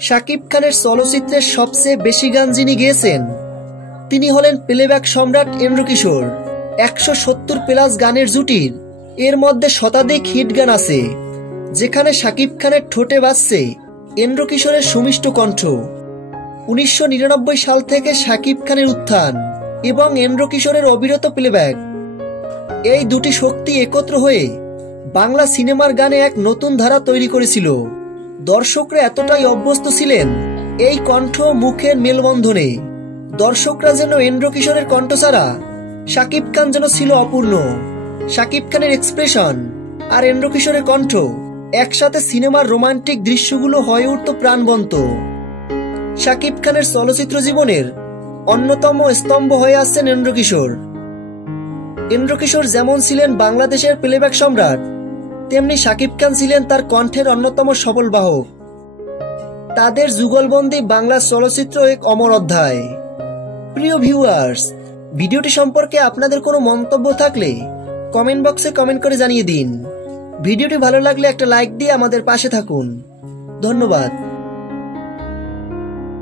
শাকিব খানের চলচ্চিত্রের সবচেয়ে বেশি গান যিনি গেয়েছেন তিনি হলেন প্লেব্যাক সম্রাট এন্ড্রু কিশোর। 170+ গানের জুটির এর মধ্যে শতাধিক হিট গান আছে, যেখানে শাকিব খানের ঠোঁটে বাজছে এন্ড্রু কিশোরের সুমিষ্ট কণ্ঠ। 1999 সাল থেকে শাকিব খানের উত্থান এবং এন্ড্রু কিশোরের অবিরত প্লেব্যাক, এই দুটি শক্তি একত্র হয়ে বাংলা সিনেমার গানে এক নতুন ধারা তৈরি করেছিল। দর্শকরা এতটাই অভ্যস্ত ছিলেন এই কণ্ঠ মুখের মেলবন্ধনে, দর্শকরা যেন এন্ড্রু কিশোরের কণ্ঠ ছাড়া শাকিব খান যেন ছিল অপূর্ণ। শাকিব খানের এক্সপ্রেশন আর এন্ড্রু কিশোরের কণ্ঠ একসাথে সিনেমার রোমান্টিক দৃশ্যগুলো হয়ে উঠত প্রাণবন্ত। শাকিব খানের চলচ্চিত্র জীবনের অন্যতম স্তম্ভ হয়ে আসছেন এন্ড্রু কিশোর। এন্ড্রু কিশোর যেমন ছিলেন বাংলাদেশের প্লেব্যাক সম্রাট, তেমনি শাকিব খান ছিলেন তার কণ্ঠের অন্যতম সফল বাহক। তাদের যুগলবন্দি বাংলা চলচ্চিত্র এক অমর অধ্যায়। প্রিয় ভিউয়ার্স, ভিডিওটি সম্পর্কে আপনাদের কোনো মন্তব্য থাকলে কমেন্ট বক্সে কমেন্ট করে জানিয়ে দিন। ভিডিওটি ভালো লাগলে একটা লাইক দিয়ে আমাদের পাশে থাকুন। ধন্যবাদ।